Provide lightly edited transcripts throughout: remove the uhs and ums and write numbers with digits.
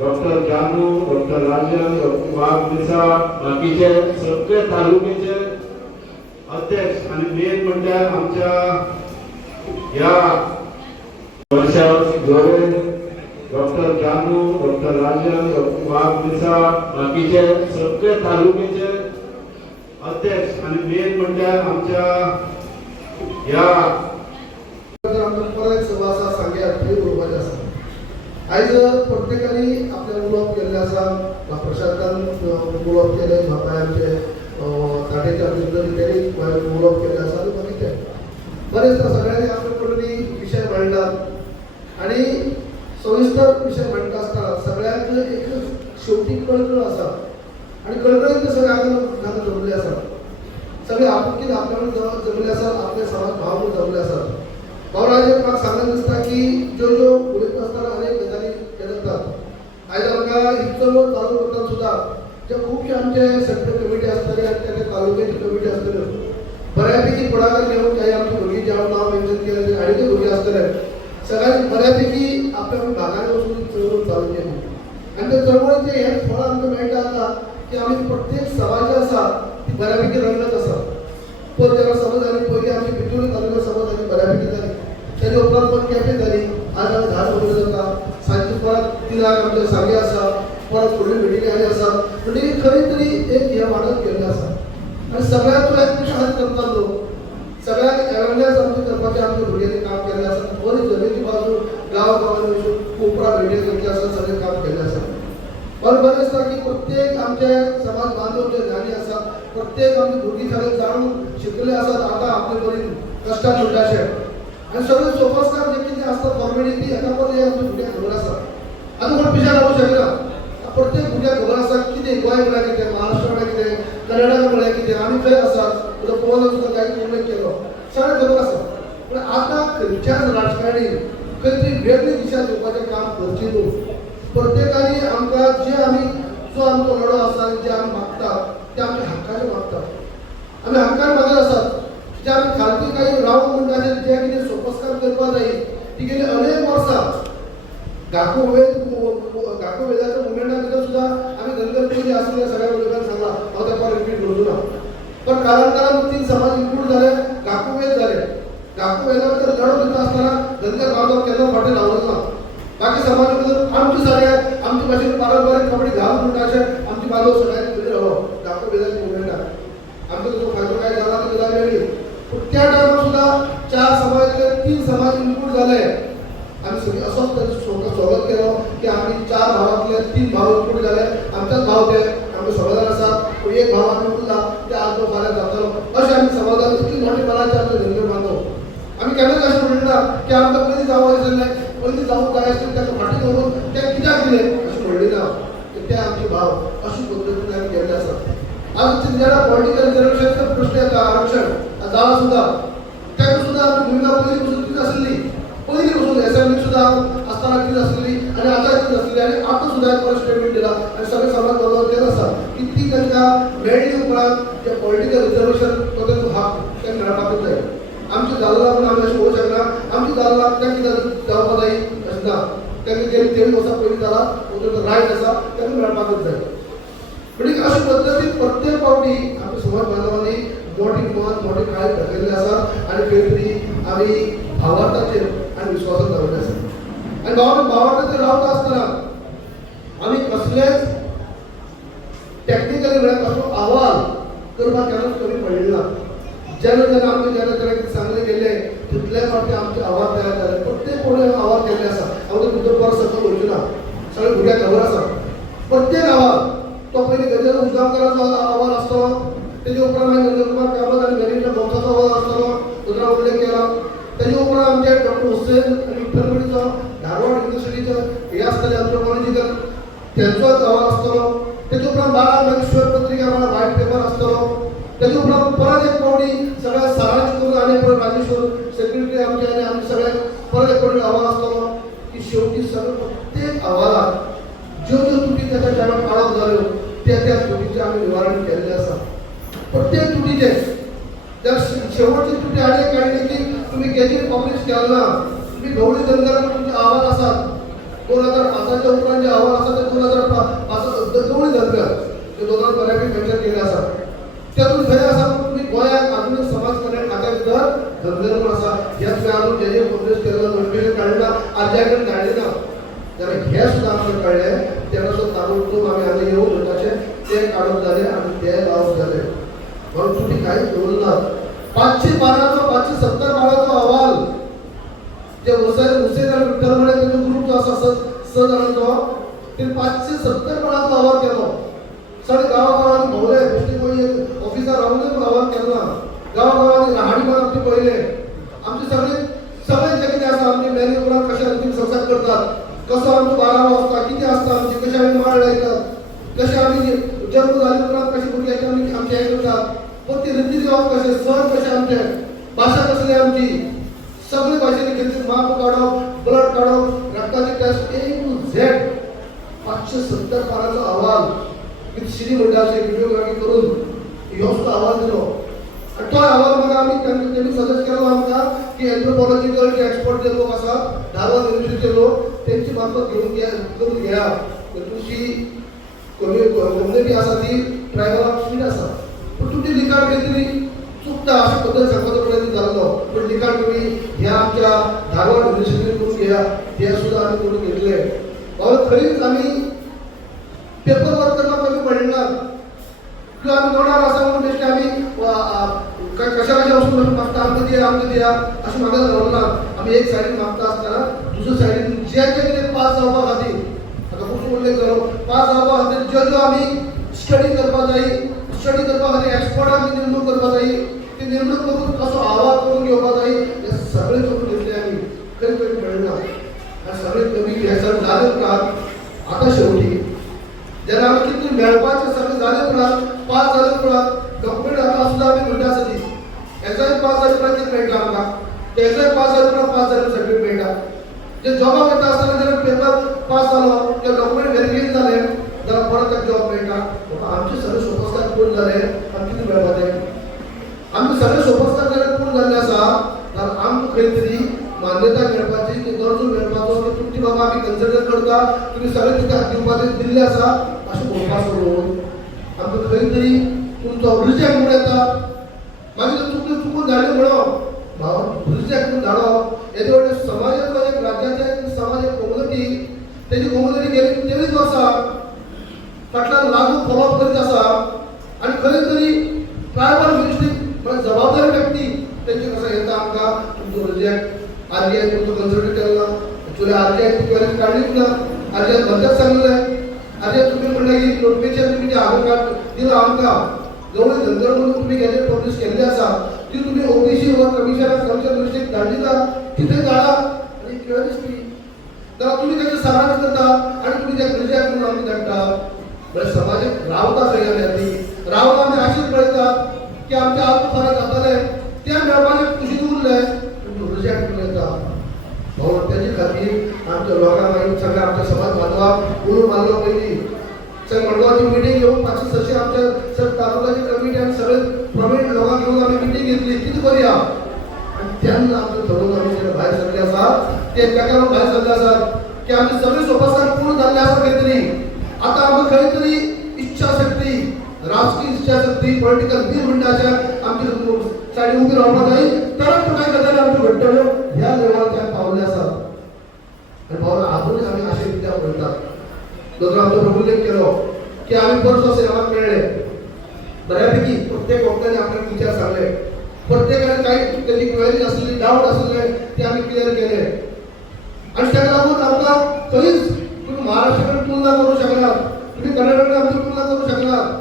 Doctor जानू, doctor Rajan, doctor वाघ, बाकीचे सगळे तालुक्याचे अध्यक्ष आणि मेन म्हणजे आमच्या या वर्षावर डॉक्टर जानू, डॉक्टर राजन, डॉक्टर वाघ, बाकीचे सगळे तालुक्याचे अध्यक्ष आणि मेन म्हणजे आमच्या या आज प्रत्येकाने आपल्या उलोवप केल्ले आसा, प्रशासनान उलोवप केले, म्हाका आमचे ताटेच्या भितरी उलोवप केल्ले आसा आनी बाकीचे बरेच सगळ्यांनी आपले पडली विषय मांडलात आणि सविस्तर विषय मांडटा आसतना सगळ्यांक एक शेवटी कळकळ आसा आणि कळकळीन ते सगळे हांगा जमले आसा, सगळे आपुलकीन आपल्या जमले आसात, आपले समाज भाव जमले आसात. भावराजे म्हाका सांगन दिसता की ज्यो उलयता आसतना अनेक गजाली केल्यात. आयज आमकां इतलो चालू करता सुद्दां जे खुबशे आमचे सेंट्रल कमिटी आसतले आनी त्या तालुक्याची कमिटी आसतल्यो बऱ्यापैकी फुडाकार घेवन काही आमची भुरगीं जे हांव नांव मेन्शन केलें आनीकय भुरगीं आसतले सगळ्यांनी बऱ्यापैकी आपल्या भागांनी वचून चळवळ चालू केली आनी त्या चळवळीचें हें फळ आमकां मेळटा आतां की आमी प्रत्येक सभा जी आसा ती बऱ्यापैकी रंगत आसा. पण जेन्ना सभा जाली पयलीं आमची भितूर तालुका सभा जाली बऱ्यापैकी जाली, तेजे उपरांत पण कॅफे जाली, आज आमी 10 सभा जाता, सांजची परत 3 आमचे सांगे आसा, परत फुडली मिटिंगी आनी आसा, म्हणजे खरी तरी एक हे वाडत गेल्लें आसा आनी सगळ्यांक एकमेकां हात करतात लोक, सगळ्यांक अवेरनेस आमची करपाचें आमच्या भुरग्यांनी काम केल्लें आसा. बरी जमेची बाजू गांवांनी वचून कोपरा भेटी घेतली आसा, सगळें काम केल्लें आसा. पण बरें दिसता की प्रत्येक आमचे समाज बांधव जे ज्ञानी आसा, प्रत्येक आमची भुरगीं सगळे जाणून शिकले आसात, आतां आपले बरी कश्टान म्हणटाशे आनी सगळे सोफास्कार जे कितें आसता फॉर्मेलिटी हेका पण हे आमच्या भुरग्यांक खबर आसा. आतां कोण पिशा लागू शकना, प्रत्येक भुरग्याक खबर आसा कितें गोंय म्हळ्यार कितें, महाराष्ट्र म्हळ्यार कितें, कर्नाटका म्हळ्यार कितें, आमी खंय आसात, पळोवन सुद्दां काही उल्लेख केलो, सगळें खबर आसा. पूण आतां खंयच्याच राजकारणी खंय तरी वेगळी दिशा घेवपाचें काम करची न्हू. प्रत्येकाने आमकां जे आमी जो आमचो लढो आसा जे आमी मागतात ते आमच्या हक्काचे मागतात. आमी हक्कान मागत आसात जे आमी खालती काही रावण म्हणटा जे कितें सोपस्कार करपा जाय ती गेली अनेक वर्सां गाको वेदाच्या मुवमेंटा भितर सुद्दां आमी धनगर पयलीं आसले सगळ्या लोकांक सांगला, हांव तेका रिपीट करचो ना. पण कालांतरान 3 समाज इनक्लूड जाले, गाको वेद जाले. गाको वेदा भितर लढो दिता आसतना धनगर बांदव केन्ना फाटीं रावलो ना. बाकी समाजा भितर आमची सारे आमची भाशेन पारंपारीक कपडे घालून म्हणटा अशें आमची बांदव सगळ्यांनी भितर रावलो गाको वेदाच्या मुवमेंटाक. आमचो तुजो फायदो काय जाला ती गजाल वेगळी. पूण त्या टायमार सुद्दां 4 समाजातले 3 समाज इनक्लूड जाले. आमी सगळीं असोच ताचें स्वागत केलो की आमी 4 भावांतले 3 भाव इनक्लूड जाले. आमचेच भाव ते आमचे समाधान आसात, पूण एक भाव आमी उरला ते आज फाल्यां जातलो अशें आमी समाजान इतली मोठी मनाचे आमचे धनगर बांदव. आमी केन्नाच अशें म्हणना की आमकां पयलीं जावं जाल्लें पयलीं जावूंक जाय आसलें ताका फाटीं दवरून तें कित्याक दिलें अशें म्हणलें ना. ते आमचे भाव अशे पद्दतीन आमी गेल्ले आसात. आज जेन्ना पॉलिटिकल रिजर्वेशनचो प्रश्न येता, आरक्षण जाला सुद्दां तेका सुद्दां आमची भुमिका पयलीं पसून तीच आसली. पयलीं पसून एसेंब्ली सुद्दां आसतना तीच आसली आनी आतां तीच आसली आनी आतां सुद्दां एक स्टेटमेंट दिला आनी सगळे समाज बांदव तेच आसा की ती तांकां मेळ्ळी उपरांत जे पॉलिटिकल रिजर्वेशन तो तेंचो हक तें मेळपाकूच जाय. आमची जाल्ला पूण आमी अशें पळोवंक शकना, आमची जाल्ला तें कितें जावपा जाय अशें ना. तेंका गेली 23 वर्सां पयलीं जाला तो रायट आसा तेका मेळपाकूच जाय. म्हणजे अशे पद्दतीन प्रत्येक फावटी आमच्या समाज बांदवांनी मोठी मत मोठी काळजी दाखयल्ली आसा आनी खंय तरी आमी भावार्थाचेर आनी विश्वासान रावल्ले आसा. आनी भावार्थाचेर रावता आसतना आमी कसलेच टेक्निकली म्हळ्यार कसलो अहवाल करपाक केन्नाच कमी पडलेलो ना. जेन्ना आमचे सांगले गेले तितले फावटी आमचे अहवाल तयार जाले. प्रत्येक कोणी अहवाल केल्ले आसा. हांव ते भितर परत सकयल वचचो ना, सगळे भुरग्यांक खबर आसा. प्रत्येक अहवाल तो पयलीं गजेंद्र उजगांवकाराचो अहवाल आसतलो, तेजे उपरांत मागीर गजेंद्र कामत आनी गणेश बोंसाचो अहवाल आसतलो, उजरा उल्लेख केला. तेजे उपरांत आमचे डॉक्टर हुसेन आनी विठ्ठलमणीचो धारवाड युनिवर्सिटीचो हे आसतले एंथ्रोपॉलॉजिकल तेंचो अहवाल आसतलो. तेजे उपरांत बाळा नागेश्वर पत्रिका म्हणून व्हायट पेपर आसतलो. तेजे उपरांत परत एक फावटी सगळ्या सरांची करून आनी परत राजेश्वर सेक्रेटरी आमचे आनी आमी सगळे परत एक कोणी अहवाल असतो की शेवटी सगळं प्रत्येक अहवालात ज्यो ज्यो त्रुटी त्याच्या टायमार काळात जाल्यो त्या त्रुटीचे आम्ही निवारण केलेले आसा. प्रत्येक त्रुटीचे जर शेवटची त्रुटी आली काढली की तुम्ही गेजेट पब्लिश केला ना, तुम्ही गवळी धनगरांना तुमचे अहवाल असतात 2005च्या उपरांत जे अहवाल असतात ते 2005 गवळी धनगर ते दोघांना बऱ्यापैकी मेन्शन केले असतात. त्यातून खरे असा तुम्ही गोंयात अजून समाज कल्याण खात्या भितर धनगर म्हणून असा ह्या तुम्ही अजून गेजेट पब्लिश केलेला नोटिफिकेशन काढला अर्जाकडे काढले ना, त्याला हे सुद्धा आमचं कळले त्याला सुद्धा ताबडतोब आम्ही आता येऊन होताचे ते काढून झाले आणि ते लावून झाले. म्हणून तुम्ही काही करू ना 512चा 570 बाळाचा अहवाल जे हुसेन आणि विठ्ठल म्हणे त्यांचा ग्रुप जो असा सजणांचो ते 570 बाळाचा अहवाल केलो. सगळे गावागावांनी भोवले गोष्टी एक ऑफिसर राहून अहवाल केला. गावागावांनी राहाडी पण आमची पहिले आमचे सगळे जे किती असतात आमचे मॅन्युअर कशा अंतिम संस्कार करतात, कसं आमचं 12 वाजता किती असतं आमची, कशा आम्ही माळ लायतात, कसे आम्ही जन्म झाले उपरांत कशी भुरग्याची आम्ही आमचे हे करतात, पण ते रीतिरिवाज कसे, सण कसे आमचे, भाषा कसली आमची, सगळे भाषेने घेतली माप काढप, ब्लड काढप, रक्ताची टेस्ट A to Z 570 पानाचा अहवाल किती श्री मंडळाचे व्हिडिओग्राफी करून ह्यो सुद्धा अहवाल दिलो. आणि तो अहवाल मग आम्ही त्यांनी सजेस्ट केलो आमकां की एन्थ्रोपॉलॉजिकल जे एक्सपर्ट जे लोक आसा धारवाड युनिव्हर्सिटीचे लोक त्यांची मार्फत करून घ्या. तुमची कम्युनिटी आसा ती ट्रायबल ऑफ स्वीट आसा, पण तुमची लिखाण काहीतरी चुकता अशा पद्धतीने सांगपाचो प्रयत्न जाल्लो. पण लिखाण तुम्ही ह्या आमच्या धारवाड युनिव्हर्सिटीन करून घ्या, ते सुद्धा आम्ही करून घेतले. खरीच आम्ही पेपर वर्क करपाक कमी पडना किंवा आम्ही नोडार आसा म्हणून बेश्टे आम्ही कशा वस्तू मागता आमकां दिया अशें म्हाका जावना. आमी एक सायडीन मागता आसतना दुसऱ्या सायडीन जे कितें पास जावपा खातीर आतां खूब उल्लेख जालो पास जावपा खातीर ज्यो आमी स्टडी करपा जाय, स्टडी करपा खातीर एक्सपर्टांची नेमणूक करपा जाय, ती नेमणूक करून कसो आवाज करून घेवपा जाय हे सगळे करून घेतले आमी. खंय खंय मेळना आनी सगळे कमी हे सगळे जाले उपरांत आतां शेवटी जेन्ना आमी कितें मेळपाचें सगळें जालें उपरांत पास जाले उपरांत डॉक्युमेंट आतां सुद्दां आमी म्हणटा आसा ती एक्झाम पास जाले उपरांत कितें मेळटा आमकां, ते एक्झाम पास जाले उपरांत पास जाले सर्टिफिकेट मेळटा. जे जॉबाक वयता आसतना जेन्ना पेपर पास जालो किंवा डॉक्युमेंट व्हेरिफाय जाले जाल्यार परत एक जॉब मेळटा. आमचे सगळे सोपस्कार पूर्ण जाले आनी कितें मेळपाचें, आमचे सगळे सोपस्कार जर पूर्ण जाल्ले आसा जाल्यार आमकां खंय तरी मान्यता मेळपाची, दर्जो मेळपाचो की तुमची बाबा आमी कन्सिडर करता तुमी सगळे तिका दिवपाचें दिल्ले आसा अशें म्हणपाक सोडून आमकां खंय तरी तुमचो रिजेक्ट म्हणून येता. मागीर चुकून धाडले म्हणून रिजेक्ट म्हणून धाडप हेजे व्हडले समाजाचो एक राज्याचे समाज एक कम्युनिटी तेजी कम्युनिटी गेली 23 वर्सां फाटल्यान लागू फॉलोअप करीत आसा आनी खंय तरी ट्रायबल मिनिस्ट्री म्हणजे जबाबदारी व्यक्ती तेंचे कसो येता आमकां तुमचो रिजेक्ट आरबीआय तुमचो कन्सिडर केला एक्चुअली आरबीआय ती क्वेरी काडलीच ना. आरबीआय बंदच सांगलें आरबीआय तुम्ही म्हणलें की नोटिफिकेशन तुम्ही जे आधार कार्ड दिलां आमकां गवळी धनगर म्हणून तुम्ही गेजेट पब्लिश केल्ली आसा ती तुम्ही ओबीसी वर कमिशनर दृश्टीक धाडली ना तिथे धाडा आनी क्वेरीज ती जाल्यार तुम्ही तेजे सारांश करता आनी तुम्ही ते रिजेक्ट म्हणून आमी धाडटा. म्हणजे समाजाक रावता खंय आमी आतां रावता आमी अशीच पळयतात की आमचे आत्म फरक जाताले ते मेळपाचे कुशीन उरले रिजेक्ट म्हणून येता. म्हणून तेजे खातीर आमच्या लोकांक मागीर सगळ्या आमच्या समाज बांदवाक उलो मारलो पयलीं सर मडगांवची मिटींग घेवन 500-600 आमच्या सर तालुकाची कमिटी आनी सगळे प्रवीण लोकांक घेवन आमी मिटींग घेतली कितें करया आनी तेन्ना आमचें ठरवून आमी जे भायर सरले आसा ते एकामेकांक भायर सरले आसात की आमचे सगळे सोपस्कार पूर्ण जाल्ले आसा खंय तरी. आतां आमकां खंय तरी इच्छाशक्ती राजकीय इच्छाशक्ती पॉलिटिकल वीर म्हणटाचे आमची सायडीन उबी रावपाक जाय तरच त्यो कांय गजाली आमच्यो घडटल्यो ह्या लेवलार ते पावले आसात. आनी भावना आजूनय आमी आशे कित्याक पळयतात दोतोर आमचो प्रभुलेख केलो की आम्ही परसो सेवाक मेळ्ळे बऱ्यापैकी प्रत्येक वक्त्याने आपले विचार सांगले प्रत्येकाने काही त्याची क्वेरीज असलेली डाऊट असलेले ते आम्ही क्लिअर केले आणि त्याला लागून आमकां खंयच तुम्ही महाराष्ट्राकडे तुलना करू शकनात तुम्ही कर्नाटकाकडे आमची तुलना करू शकनात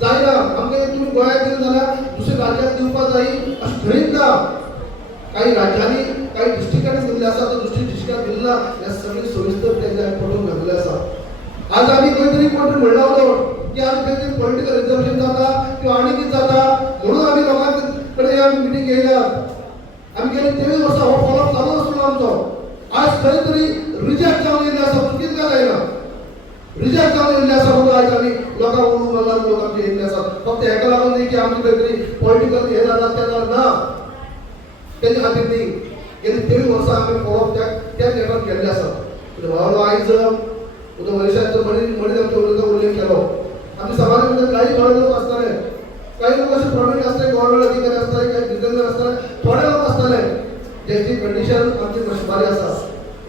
जायना आमकां तुम्ही गोंयांत दिले जाल्यार दुसऱ्या राज्यात दिवपाक जाय अशें ठरयत ना. काही राज्यांनी काही डिस्ट्रिक्टांनी दिल्ले आसा तर दुसऱ्या डिस्ट्रिक्टाक दिल्ले ना हे सगळे सविस्तर तेजे पटोवन घातले आसा. आज आम्ही खंय कोण म्हणला होतो की आज खंय तरी पॉलिटिकल रिझर्वेशन जाता किंवा आनी कितें जाता म्हणून आमी लोकांक कडेन आमी मिटींग घेयल्यात. आमी गेली 23 वर्सां हो फॉलोअप चालू आसलो आमचो तेजे खातीर न्ही गेली 23 वर्सां आमी पळोवप त्या लेवलार गेल्ले आसात. भावानो आयज उदक मनीसाचो मनीस आमच्या उलयता उल्लेख केलो. आमच्या समाजात भितर काही थोडे लोक आसताले, काही लोक असे प्रवीण असताले, गव्हर्नमेंट अधिकारी असताले, काही बिझनेसमॅन असताले, थोडे लोक असताले ज्यांची कंडिशन आमची मातशी बरी आसा.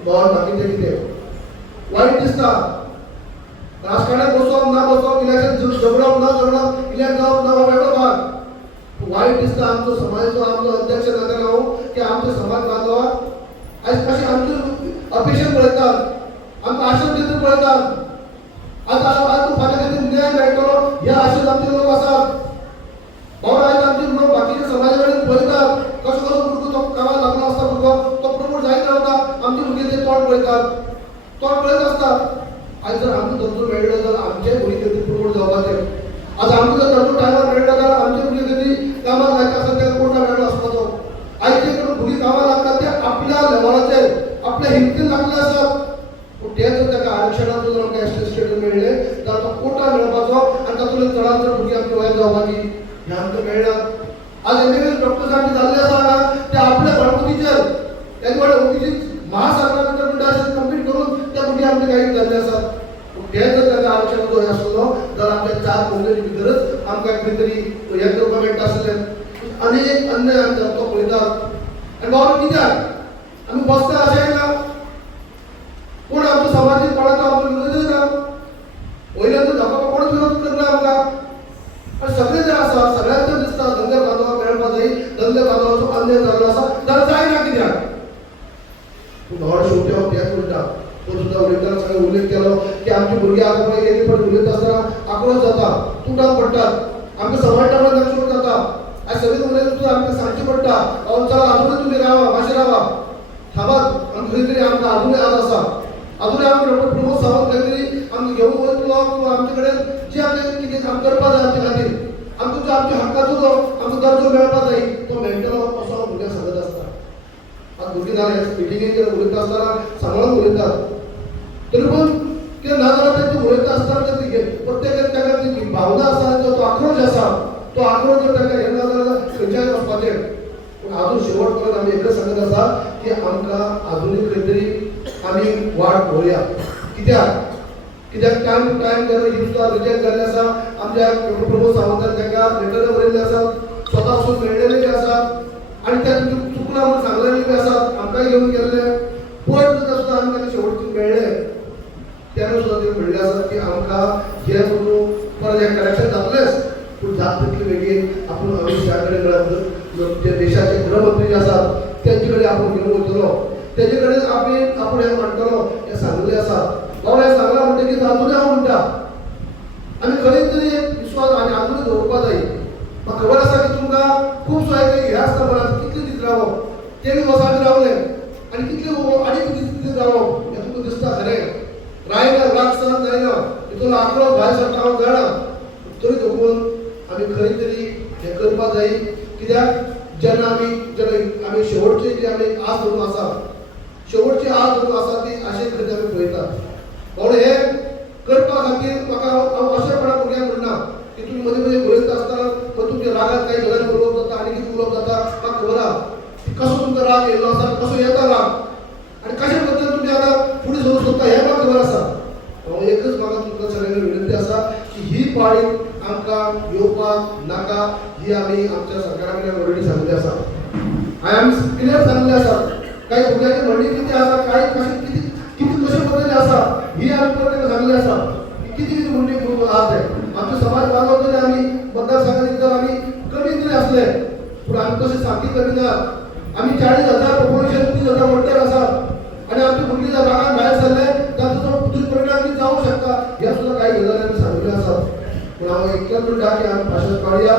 भावान बाकीचे कितें वायट दिसता. राजकारणात बसोवप ना बसोवप, इलेक्शन झगडप ना झगडप, इलेक्ट जावप ना हो वेगळो भाग. वायट दिसता आमचो समाजाचो आमचो अध्यक्ष नात्यान हांव की आमचो समाज बांदवा आयज कशें आमची अपेक्षा पळयतात, आमकां आशा दिता पळयतात. आतां फाल्यां खातीर न्याय मेळटलो ह्या आशेन आमचे लोक आसात. भाऊ आयज आमचे लोक बाकीच्या समाजा कडेन पळयतात कसो कसो भुरगो तो कामाक लागलो आसता भुरगो तो प्रमोट जायत रावता, आमचे भुरगे ते तोंड पळयतात, तोंड पळयत आसतात. आयज जर आमकां दर्जो मेळ्ळो जाल्यार आमचे भुरगे खातीर प्रमोट जावपाचे. आज आमकां जर दर्जो टायमार मेळ्ळो जाल्यार आमचे भुरगे खातीर कामाक लायता आसा त्या कोर्टा मेळ्ळो आसपाचो. आयज जे कोण भुरगीं कामाक लागतात ते आपल्या लेवलाचेर आपल्या हिमतीन लागले आसात. पूण ते जर ताका आरक्षणाचो जर आमकां एसटी स्टेटस मेळ्ळे जाल्यार तो कोटा मेळपाचो आनी तातूंतले चडांत चड भुरगीं आमची वयर जावपाची हें आमकां मेळना. आज एमबीबीएस डॉक्टर्स आमचे जाल्ले आसा हांगा ते आपल्या गणपतीचेर तेजे कडेन ओबीसी महासागराचेर मिटायचे कंप्लीट करून ते भुरगे आमचे काही जाल्ले आसात. पूण ते जर ताका आरक्षणाचो हें आसलो जाल्यार आमच्या 4 कोंकणी भितरच आमकां खंय तरी हें करपाक मेळटा आसलें. अनेक अन्याय आमी जाता पळयतात. आनी बाबा कित्याक आमी बसता अशें ना कोण आमचो समाजीक कोणाचो आमचो विरोधच ना. वयल्यान तूं धांपा कोणूच विरोध करना आमकां. आनी सगळे जे आसा सगळ्यांक जर दिसता धंदे बांदोवप मेळपा जाय, धंदे बांदोवपाचो अन्याय जाल्लो आसा जाल्यार जायना कित्याक. पूण व्हड शेवटी हांव तेंच म्हणटा तो सुद्दां उलयतना सगळे उल्लेख केलो की आमची भुरगीं आतां पळय एक फावट उलयता आसतना आक्रोश जाता, तुटाक पडटात, आमकां समाज टायमार नक्षूर जाता. आयज सगळे उलयता सुद्दां आमकां सांगचें पडटा चला अजूनय तुमी रावा मातशें रावा थांबात आनी खंय तरी आमकां अजूनय आज आसा. अजूनय आमी डॉक्टर प्रमोद सावंत खंय तरी आमकां घेवन वयतलो किंवा आमचे कडेन जे आमकां कितें काम करपा जाय आमचे खातीर आमकां जो आमच्या हक्काचो जो आमकां दर्जो मेळपा जाय तो मेळटलो असो हांव भुरग्यांक सांगत आसता. आज भुरगीं जाले मिटिंगेक उलयता आसतना सांबाळून उलयतात तरी पूण कितें ना जाल्यार तेंचे उलयता आसतना प्रत्येकाक ताका ती भावना आसा तो आक्रोश आसा तो आक्रोश जर ताका हें ना जाल्यार खंयच्याय वचपाचें. पूण अजून शेवट परत आमी एकच सांगत आसा की आमकां अजुनूय खंय तरी आमी वाट पळोवया. कित्याक टायम टू टायम जेन्ना ही सुद्दां रिजेक्ट जाल्ले आसा आमच्या डॉक्टर प्रमोद सावंतान ताका लेटर बरयल्ले आसात, स्वता वचून मेळ्ळेले बी आसात आनी त्या चुकला म्हणून सांगलेले बी आसात, आमकांय घेवन गेल्ले. पण सुद्दां आमी ताका शेवटचे मेळ्ळे तेन्ना सुद्दां ते म्हणले आसात की आमकां हे करून परत हें करेक्शन जातलेंच पूण जात तितले बेगीन आपूण अमित शहा कडेन जे देशाचे गृहमंत्री जे आसात तेंचे कडेन आपूण घेवन वयतलो, तेजे कडेन आपूण हें म्हणटलो हें सांगलें आसा. बाबा हें सांगलां म्हणटकीर अजूनय हांव म्हणटा आमी खंय तरी एक विश्वास आनी अजूनय दवरपा जाय. म्हाका खबर आसा की तुमकां खुबसो हे आसता मनांत कितले दीस रावप, 23 वर्सां आमी रावले आनी कितले आनी कितले रावप हें तुमकां दिसता खरें. रायना राग सहन जायना तितून आक्रोश भायर सरता हांव जाणा. तरी देखून आमी खंय तरी हें करपा जाय. कित्याक जेन्ना आमी शेवटची जी आमी आस धरून आसा शेवटची आस धरून आसा ती आशेन खंय आमी पळयतात. म्हणून हें करपा खातीर म्हाका हांव अशेंपणान भुरग्यांक म्हणना की तुमी मदीं मदीं उलयता आसतना तुमच्या रागात काही गजाली उलोवप जाता आनी कितें उलोवप जाता म्हाका खबर आहा कसो तुमकां राग येयल्लो आसा, कसो येता राग आनी कशे पद्दतीन तुमी आतां फुडें सरूंक सोदता हें म्हाका खबर आसा. हांव एकच म्हाका तुमकां सगळ्यांक विनंती आसा की ही पाळी आमकां येवपाक नाका ही आमी आमच्या सरकारा कडेन ऑलरेडी सांगली आसा. हांवें आमी क्लियर सांगलें आसा. काही भुरग्यांची म्हणणी कितें आसा काही कशें कितें कशे पद्दतीन आसा ही आमी प्रत्येक सांगली आसा. कितें कितें म्हणणी करूंक आहा तें आमचो समाज बांदप जरी आमी मतदारसंघात जर आमी कमी जरी असले पूण आमी तशें सामकी कमी ना. आमी 40,000 पॉप्युलेशन 30,000 वोटर आसात आनी आमची भुरगीं जर रागान भायर सरले ताचो दुष्परिणाम बी जावंक शकता ह्या सुद्दां काही गजाली आमी सांगल्यो आसात. पूण हांव इतलेंच म्हणटा की आमी भाशण काडया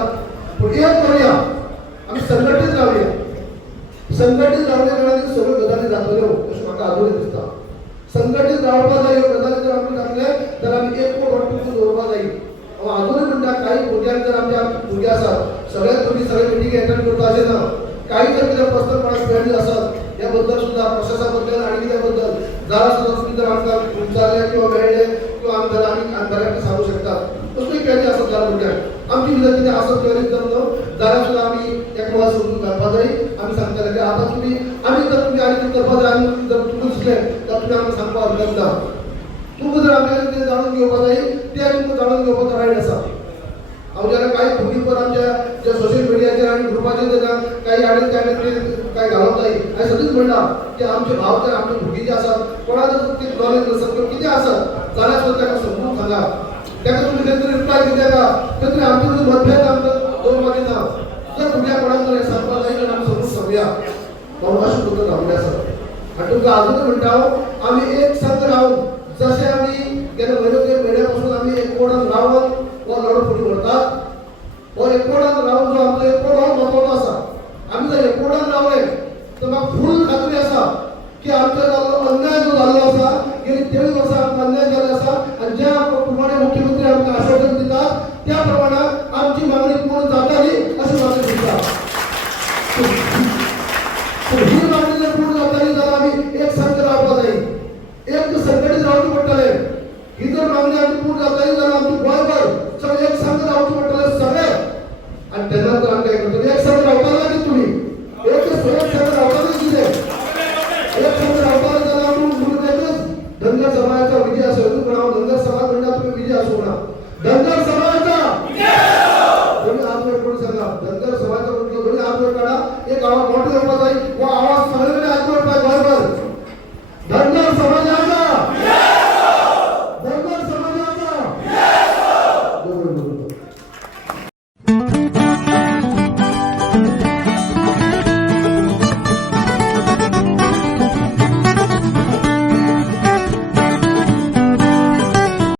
पूण एक करुया आमी संघटीत रावया. संघटीत रावले कारणान सगळ्यो गजाली जातल्यो अशें म्हाका अजूनय दिसता. संघटीत रावपा जाय ह्यो गजाली जर आमी जातले जाल्यार आमी एकवट वाटून दवरपा जाय. हांव अजूनय म्हणटा काही भुरग्यांक जर आमच्या भुरगे आसात सगळ्याच भुरगीं सगळे मिटींग एटेंड करता अशें ना. काही जर कितें पर्सनल कोणाक फ्रेंड्स आसात ह्या बद्दल सुद्दां प्रोसेसा बद्दल आनी कित्या बद्दल जाल्यार सुद्दां तुमी जर आमकां विचारलें किंवा मेळ्ळें किंवा आमी जाल्यार आमी बऱ्याक सांगूं शकतात. कसलीय क्वेरी आसत जाल्यार भुरग्यांक आमची भितर कितें आसत क्वेरी जर न्हू जाल्यार सुद्दां आमी मुळात समजून घालपा जाय आमी सांगताले की आतां आमी जर तुमी आनी करपा जाय आनी जर तुमी सुचले जाल्यार तुमी आमकां सांगपा हरकत ना तुमकां जर आमकां कितें जाणून घेवपा जाय तें तुमकां जाणून घेवपाचो रायट आसा हांव जेन्ना कांय भुरगीं पण आमच्या जे सोशल मिडियाचेर आनी ग्रुपाचेर जेन्ना काही आनी काय घालप जाय हांवें सदांच म्हणटा की आमचे भाव जर आमचे भुरगीं जे आसात कोणा जर ती नॉलेज नसत किंवा कितें आसत जाल्यार सुद्दां ताका समजून सांगा ताका तुमी खंय तरी रिप्लाय दिता का खंय तरी आमचे कडेन मतभेद आमकां दवरपाचें ना जर भुरग्याक कोणाक जर सांगपाक जाय जाल्यार आमी समजून सांगुया हांव अशें पद्दत रावले आसा आनी तुमकां अजून म्हणटा हांव आमी एक संघ रावन जशें आमी गेल्या म्हयन्या पासून आमी एकवटान रावन हो लढो फुडें व्हरतात हो एकवटान रावन जो आमचो एकवट हो म्हत्वाचो आसा आमी जर एकवटान रावले तर म्हाका फूल खात्री आसा की आमचो जाल्लो अन्याय जो जाल्लो आसा गेली 23 वर्सां आमकां अन्याय जाल्लो आसा आनी ज्या प्रमाणे मुख्यमंत्री आमकां आश्वासन दितात त्या प्रमाणे आमची मागणी पूर्ण जाताली अशी मागणी दिसता ही मागणी जर पूर्ण जाताली जाल्यार आमी एक संघ रावपा जाय एक संघटीत रावचे पडटले ही जर मागणी आमची पूर्ण जाताली जाल्यार आमची गोंयभर सगळे एक संघ रावचे पडटले सगळे आणि तेन्ना तर आमी काय करतले एक संघ रावपाक जाय तुमी एक संघ रावपाक कितें एक संघ रावपाक जाल्यार आपूण म्हणून एकच धनगर समाजाचा विजय असो पण हांव धनगर समाज म्हणटा तुमी विजय असो म्हणा धनगर समाजाचा विजय तुम्ही आज कोण सांगा धनगर समाज